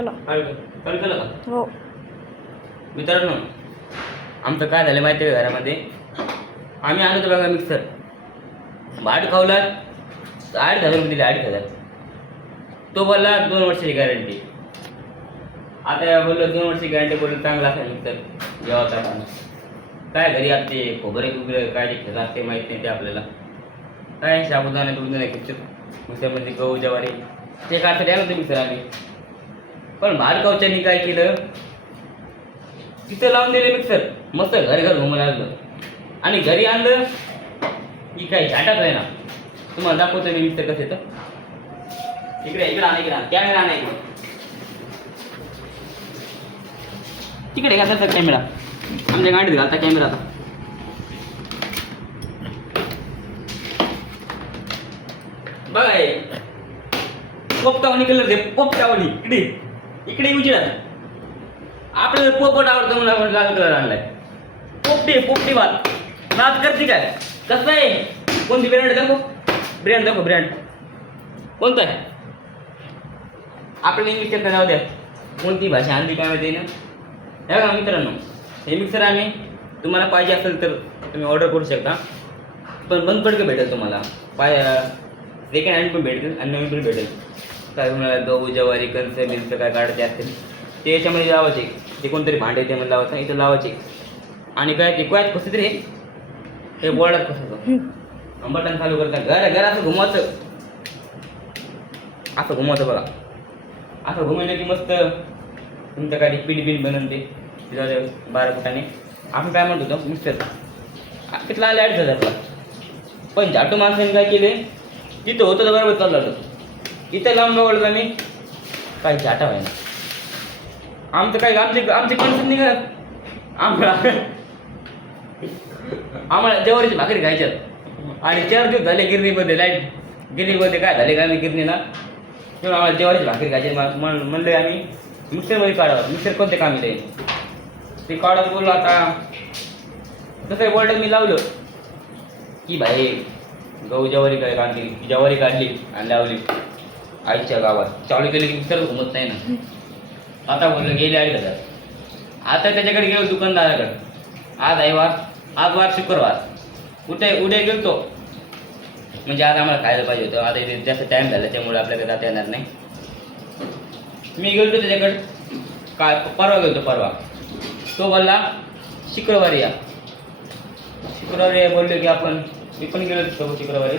चला चालू केलं का? हो. मित्रांनो, आमचं काय झालं माहिती आहे घरामध्ये, आम्ही आणतो बघा मिक्सर, भाट खावला 8,000 रुपये दिले, 8,000. तो बोलला 2 वर्षाची गॅरंटी. आता बोललो 2 वर्षाची गॅरंटी, बोललो चांगला असेल मिक्सर जेव्हा काय घरी आता ते खोबरे वगैरे काय ते खेळत असते माहीत नाही ते आपल्याला. काय साबुदाणा दुधाने मिक्सरमध्ये गहू ज्वारी ते काढता द्या नव्हतं मिक्सर आम्ही. पण भाडकावच्यांनी काय केलं, तिथं लावून दिले मिक्सर, मस्त घर घर घुमून लागलं. आणि घरी आणलं की काय झाटाच आहे ना. तुम्हाला दाखवतो मी मिक्सर कसं येतं. इकडे इकडे आणा, इकडे कॅमेरा आणा, इकडे तिकडे घालता कॅमेरा, आमच्या गाडीत घालता कॅमेरा. आता बघा हे पोपटावणी कलर दे, पोपटावणी इकडे इकडे उजेडात. आपल्याला पोपट आवडतं म्हणून आपण लाल कलर आणलाय. पोपटी पोपटी भात नाच करते काय, कसं आहे, कोणती ब्रँड दाखव, ब्रँड दाखव, ब्रँड कोणतं आहे. आपल्याला इंग्लिश जाऊ द्या, कोणती भाषा आणली काय माहिती ना. हे बघा मित्रांनो, हे मिक्सर आम्ही तुम्हाला पाहिजे असेल तर तुम्ही ऑर्डर करू शकता. पण बंद पडकं भेटेल तुम्हाला, सेकंड हँड पण भेटेल आणि नवीन पण भेटेल. काय तुम्हाला गहू ज्वारी कणस मिरचं काय काढते असतील ते याच्यामध्ये लावायचे. ते कोणतरी भांडे त्यामध्ये लावायचं, इथं लावायचे. आणि काय ते काय कसं तरी हे बोर्डात कसं बटन चालू करता, घर असं घुमवायचं, असं घुमवायचं बघा. असं घुमवलं की मस्त तुमच्या काही पीठ बीन बनवते 12 फुटाने. आपण काय म्हणत होतो मिक्सर कितला आले 8,000ला. पण झाटू माणसाने काय केले, तिथं होतं तर बरोबर चाललं होतं, इथं लावून बघवलं आम्ही काय झाटा व्हायला. आमचं काय आमचे कणसं निघाल. आम्हाला जेवारीची भाकरी खायच्यात आणि 4 दिवस झाले गिरणीमध्ये, गिरणीमध्ये काय झाले का आम्ही गिरणीला, तेव्हा आम्हाला जेवारीची भाकरी खायची. म्हणलं आम्ही मिक्सरमध्ये काढावं. मिक्सर कोणते काम येते ते काढत बोललो. आता तसं बोर्डात मी लावलं की भाई गहू ज्वारी काय काढली, ज्वारी काढली आणि लावली आईच्या गावात. चालू केली की मिक्सर घुमत नाही ना. आता बोललो गेले 8,000. आता त्याच्याकडे गेलो दुकानदाराकडे. आज आहे वार, आज वार शुक्रवार, उद्या गेलतो म्हणजे आज आम्हाला खायला पाहिजे होतं. आता इथे जास्त टाईम झाला त्यामुळे आपल्याकडे जाता येणार नाही. मी गेलो त्याच्याकडे काय परवा गेलो परवा. तो बोलला शुक्रवारी या. शुक्रवारी बोललो की आपण, मी पण गेलो तिथं शुक्रवारी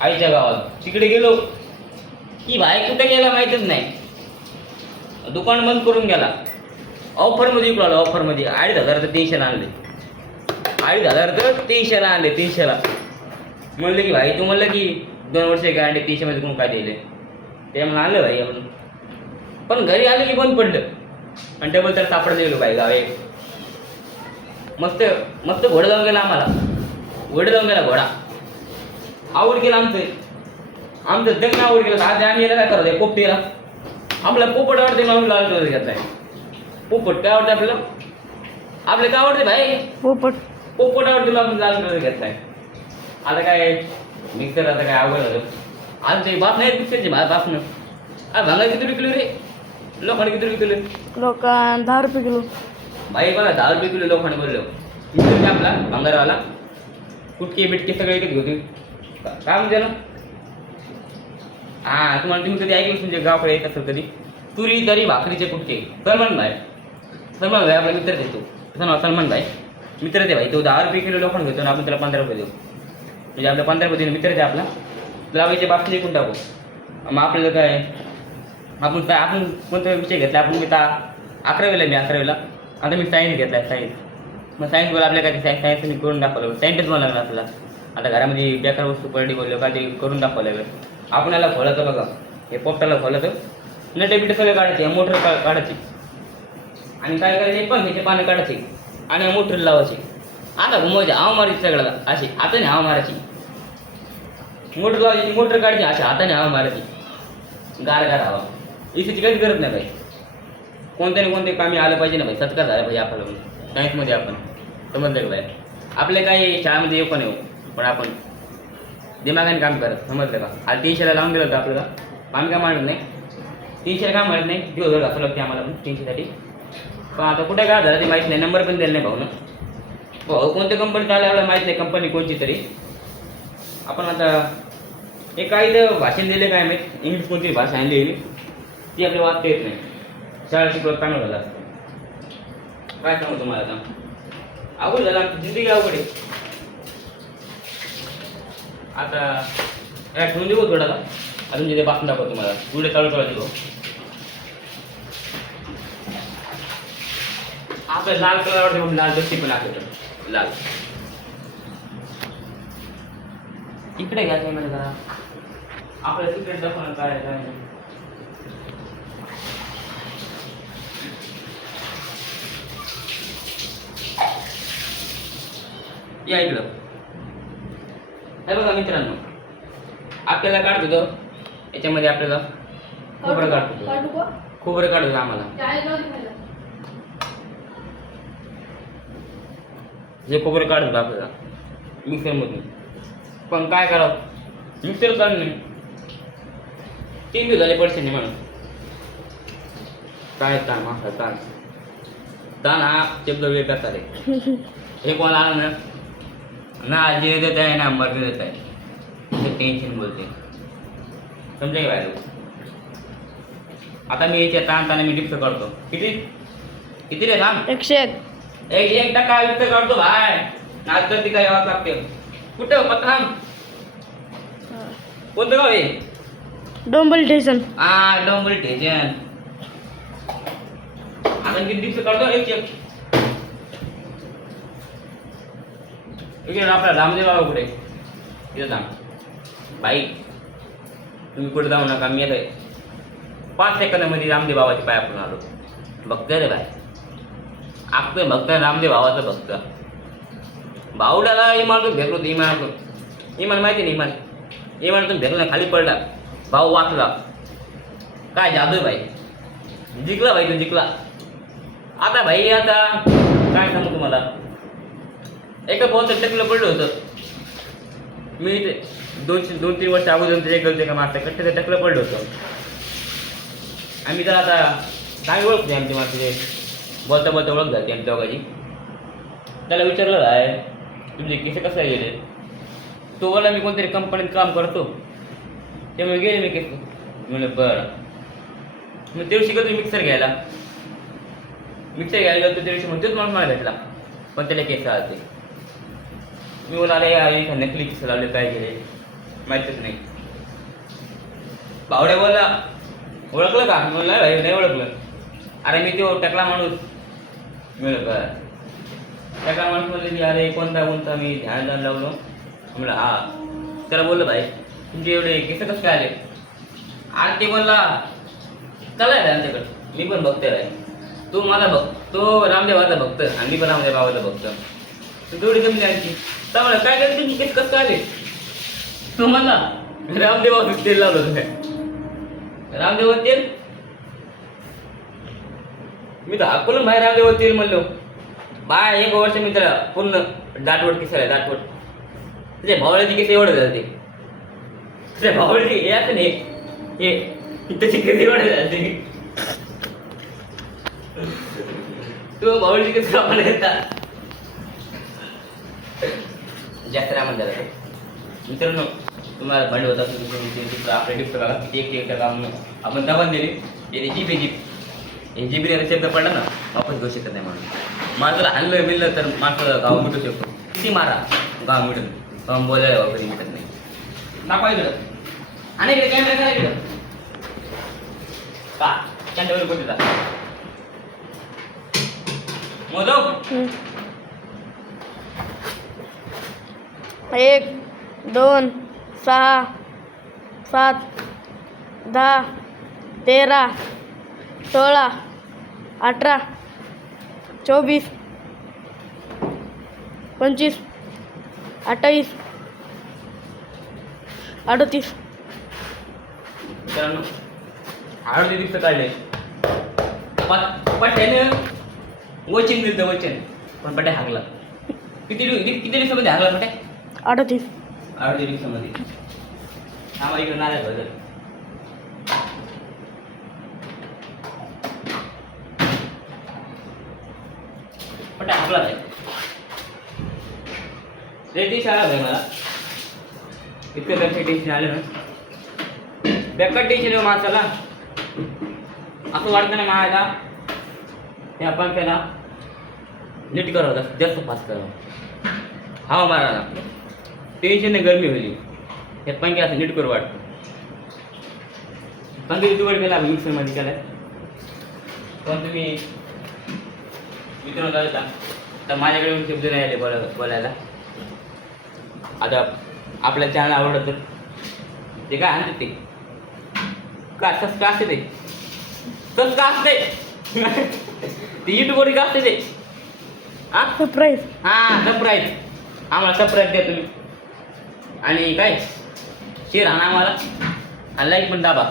आईच्या गावात. तिकडे गेलो की भाई कुठे गेला माहीतच नाही. दुकान बंद करून गेला. ऑफरमध्ये विकू आलो, ऑफरमध्ये 8,000 तर 300ला आणले. 8,000 तर 300ला आणले, 300ला. म्हणलं की भाई तू म्हणलं की 2 वर्ष गॅरंटी 300मध्ये कोण काय दिले ते म्हणून आणलं भाई म्हणून. पण घरी आलं की बंद पडलं आणि डबल तर सापडलं गेलो भाई गावे. मस्त मस्त घोडा जाऊन गेला आम्हाला, घोडा जाऊन गेला घोडा. आवड केलं आमचं दग्न आवड केलं. आज आम्ही याला काय करत पोपटीला, आपल्याला पोपट आवडते म्हणून लाल कलर घेतलाय. पोपट काय आवडते आपल्याला, आपल्याला काय आवडते भाई, पोपट आवडते म्हणून आपण लाल कलर घेतलाय. आता काय मिक्सर आता काय अवघड झालं. आमची बाप नाही मिक्सरची बापनं. भांगा किती रुपये किलो रे, लोखंड किती रुपये किलो, लोखंड 10 रुपये किलो. भाई बघा 10 रुपये किलो लोखंड बोललो. मिक्सरचे आपला भांगारवाला कुटके बिटके सगळे किती होते काय म्हणते ना. हां तुम्हाला तुम्ही कधी ऐकलं तुमच्या गावाकडे येत असेल कधी, तुरी तरी भाकरीचे कुटके. सलमान भाई आपला मित्र देतो, सलमान भाई मित्र दे भाई. तो 10 रुपये किलो लोखंड घेतो आणि आपण त्याला 15 रुपये देऊ. म्हणजे आपल्या 15 रुपये मित्र दे आपला लावायचे बाकीचे विकून टाकू. मग आपल्याला काय आपण कोणता विषय घेतला, आपण मी 11वीला, मी 11वीला. आता मी सायन्स घेतला आहे, सायन्स. मग सायन्स बोला आपल्या काय सायन्स मी करून दाखवलं, सायंटिस्ट बनवलं लागला आपल्याला. आता घरामध्ये बेकार वस्तू पडली बोललो का ते करून दाखवलं लागलं. आपल्याला खोलायचं बघा, हे पोपटाला खोलायचं, नटे बिटे सगळे काढायचे, मोटर काढायची आणि काय करायचे पंख्याचे पानं काढायचे आणि मोटर लावायची. आता घुमवायचे, हाव मारायची सगळ्याला अशी हाताने हाव मारायची. मोटर लावायची, मोटर काढायची अशा हाताने हाव मारायची. गार हवा इथे काहीच गरज नाही भाई. कोणत्या ना कोणते कामी आलं पाहिजे ना भाई. सत्कार झाला पाहिजे आपल्याला म्हणून सायन्समध्ये आपण समजलं का भाई. आपल्या काही शाळेमध्ये येऊ पण येऊ पण आपण दिमागाने काम करत, समजलं का. आज 300ला लावून दिलं होतं आपल्याला, आम्ही काय मानत नाही. 300 काय म्हणत नाही, दिवसभर घासावं लागते आम्हाला पण 300साठी. पण आता कुठे काय झालं ते माहीत नाही, नंबर पण दिला नाही भाऊ ना. भाऊ कोणत्या कंपनी चालू एवढं माहीत नाही, कंपनी कोणची तरी. आपण आता एक काही तर भाषण दिले काय माहीत, इंग्लिश कोणती भाषा आणली ती आपल्याला वाचता येत नाही. शाळा शिकवत चांगलं झालं असतं. काय सांगू तुम्हाला आता, अवघड झालं आमची जिंदगी अवघड आहे. आता ठेवून देऊ थोडासा, अजून तिथे पासून दाखवतो तुम्हाला, पुढे चालू ठेवायची भाऊ. आपल्या लाल कलर ठेवून लाल दस्ती पण आखलं लाल. इकडे घ्या कॅमेरा जरा, आपल्या सिक्रेट दाखवणार काय काय नाही. या इकडं. हे बघा मित्रांनो, आपल्याला काढतो तो याच्यामध्ये आपल्याला खोबरं काढतो, खोबरं काढतो आम्हाला. जे खोबरं काढतो आपल्याला मिक्सरमधून. पण काय करावं, मिक्सर काढून नाही 3 दिवस झाले पडसे नाही म्हणून. काय ताण मासा ताण ताण हा शब्द वेळ करतात आहे. हे कोणाला आलं ना आजी देत आहे ना मर्द देत आहे, टेन्शन बोलते समजा की बाहेर. आता मी याच्या ताण मी डिप्स काढतो. किती रे थांब, 101% डिप्स काढतो भाय. नाच करते काय यावं लागते. कुठं पत्राम कोणतं गाव आहे? डोंबल स्टेशन. हा डोंबल स्टेशन. आता किती डिप्स काढतो? 1 आपला रामदेव बाबा कुठे तिथं थांब बाई, तुम्ही कुठे जाऊ नका. मी येतोय 5 सेकंदामध्ये रामदेव बाबाच्या पाया पडून आलो. भक्त रे बाय, आपलं भक्त रामदेव बाबाचं भक्त. बावड्याला इमानातून भेटलो होतं. इमान माहिती नाही, इमानातून भेटलो ना, खाली पडला भाऊ, वाचला. काय जादू भाई, जिंकला भाई तू, जिंकला. आता भाई आता काय सांगू तुम्हाला, एका बॉलचं टकलं पडलं होतं. मी 2-3 वर्ष अगोदर त्याच्या गलते का मारता कट्टे टकलं पडलं होतं. आम्ही तर आता काय ओळखते आमची मारते, बोलता ओळख झाली आमच्या दोघांची. त्याला विचारलं आहे तुमचे केस कसं गेले. तो बोला मी कोणतरी कंपनीत काम करतो त्यामुळे गेले मी केस. म्हणलं बरं. मग ते दिवशी गेलो मिक्सर घ्यायला गेलो. तो त्या दिवशी म्हणतोच मला मला भेटला, पण त्याला केस आले. मी बोलाले यार नकली केस लावले, काय केले माहितच नाही. बावड्या बोलला ओळखलं का? म्हणलं भाई नाही ओळखलं. अरे मी तो टकला माणूस. मिळलं बरं. टकला माणूस म्हणले की अरे कोणता मी ध्यान लावलो. म्हणलं हा. त्याला बोललं भाई तुमचे एवढे केस कसं काय आले? आणि ते बोलला चला आहे आमच्याकडं, मी पण बघते भाई. तू माझा तो रामदेवाचा भक्त आणि मी पण रामदेव बाबाचा भक्त. तू तेवढी जमली आणखी चांगलं काय करते तुम्ही केस कसं काय आले? तो म्हणला रामदेवाचं तेल लावलं होतं काय? रामदेव तेल मी तर हाकून बाहेर रामदेव तेल म्हणलो. बाय 1 वर्ष मी त्याला पूर्ण दाटवट केस आहे, दाटवट. त्याच्या भावड्याची केस एवढं झालं ते. त्याच्या भावड्याची याच नाही हे त्याची केस एवढं झाले. तू भावड्याची केस कामाला येतात जास्त रामन झालं. मित्रांनो तुम्हाला भांड होता आपल्या गिफ्ट बघा किती एक काम आपण दबान दिली. हे जीबी शब्द पडला ना वापस घेऊ शकत नाही. म्हणून मात्र आणलं मिळलं तर मात्र गाव मिटू शकतो. किती मारा गाव मिळून पण बोलायला वापरी मिटत नाही. दाखवा इकडं आणि इकडे कॅमेरा करा इकडं का कॅमेरा कोणते जा मोदक 1 2 6 7 10 13 16 18 24 25 28 38. मित्रांनो आरोग्य दिवस काढले पट्ट्याने वचन दिलं वचन पण पट्ट्या हागला. किती दिवसामध्ये हागला पट्ट्या? 38 दिवसामध्ये आम्हाला इकडे नाराज झालं. फटा आपला आहे रे ती शाळा आहे मला इतकं लक्ष टेन्शन आलं ना बेकार टेन्शन आहे माणसाला असं वाटतं ना माझ्या त्या पंख्याला नीट करावं जास्त फास्ट करावं हवा मारायला टेन्शनने गरमी होईल हे पंखे असं नीट करू वाटतं पंखे तुवड केला मिक्सरमध्ये केलाय पण तुम्ही मित्रांनो जाता तर माझ्याकडे पण शब्द नाही आले बोलायला आता आपल्या चॅनल आवडत तर ते काय आणते ते काय तसं का असते ते तसं का असते ते युट्यूबवर का असते ते हा सरप्राईज हां सरप्राईज आम्हाला सरप्राईज द्या तुम्ही आणि काय शेअर आणा आम्हाला आणि लाईक पण दाबा